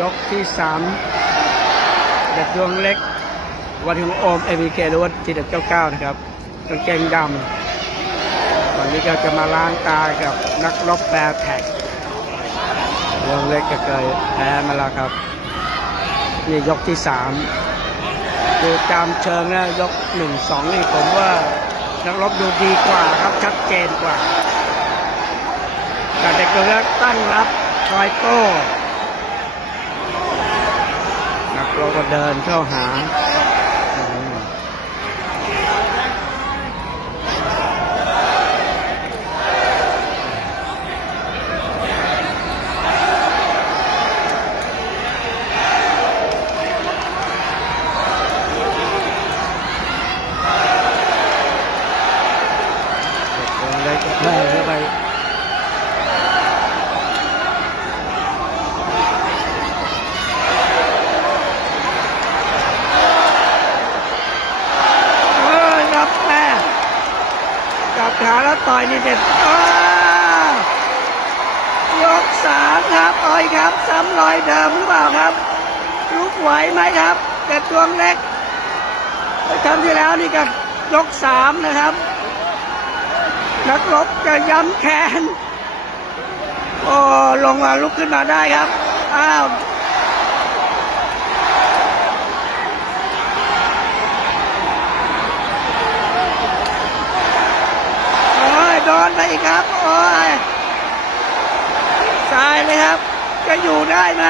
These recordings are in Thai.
ยกที่สามเด็กดวงเล็ก วันของโอมเอวีเคหรือว่าทีเด็ดเก้าเก้านะครับกางเกงดำวันนี้ก็จะมาล้างตากับนักรบแปรแท็กดวงเล็กก็เคยแพ้มาแล้วครับ นี่ยกที่สามดูตามเชิงนะยกหนึ่งสองนี่ผมว่านักรบดูดีกว่าครับชัดเจนกว่าแต่เด็กตัวเล็กตั้งรับคอยโต้ เดินเข้าหาอืมเด็กตัวเล็กก็แพ้เข้าไป เอ้ยรับแม่จับ ขาแล้วต่อยนี่เด็ดยกสามครับอ้อยครับ ซ้ำรอยเดิมหรือเปล่าครับลุกไหวไหมครับเด็ดดวงเล็กไปทำที่แล้วนี่ก็ยกสามนะครับ นักรบจะย้ำแขนโอ้ลงมาลุกขึ้นมาได้ครับ อ้าว โอนไปอีกครับ โอ้ยตายเลยครับ จะอยู่ได้ไหม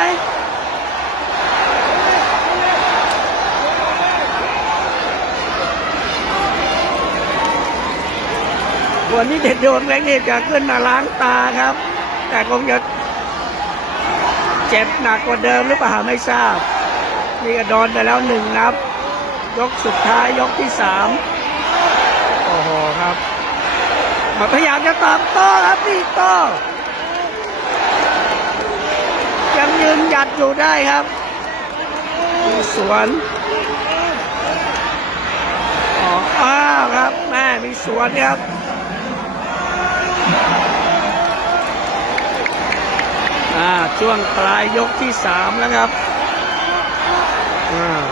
วันนี้เด็ดโดนเล็กนี่จะขึ้นมาล้างตาครับ แต่คงจะเจ็บหนักกว่าเดิมหรือเปล่าไม่ทราบ นี่ก็โดนไปแล้วหนึ่งนับ ยกสุดท้ายยกที่สามโอ้โหครับ พยายามจะตามโต้ครับนี่โต้ยังยืนหยัดอยู่ได้ครับมีสวนอ้าวครับแม่มีสวนครับอ่าช่วงปลายยกที่สามแล้วครับอ่า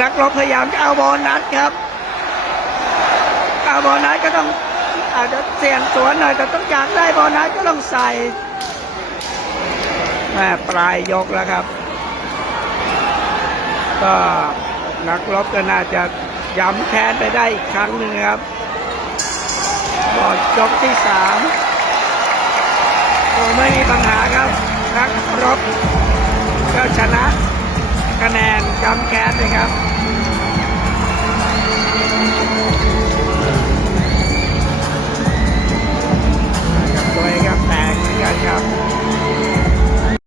นักรบพยายามจะเอาบอลนัดครับ เอาบอลนัดก็ต้องอาจจะเสี่ยงสวนหน่อยแต่ต้องอยากได้บอลนัดก็ต้องใส่แม่ปลายยกแล้วครับ ก็นักรบก็น่าจะย้ำแค้นไปได้อีกครั้งหนึ่งครับบอลยกที่สามไม่มีปัญหาครับนักรบก็ชนะ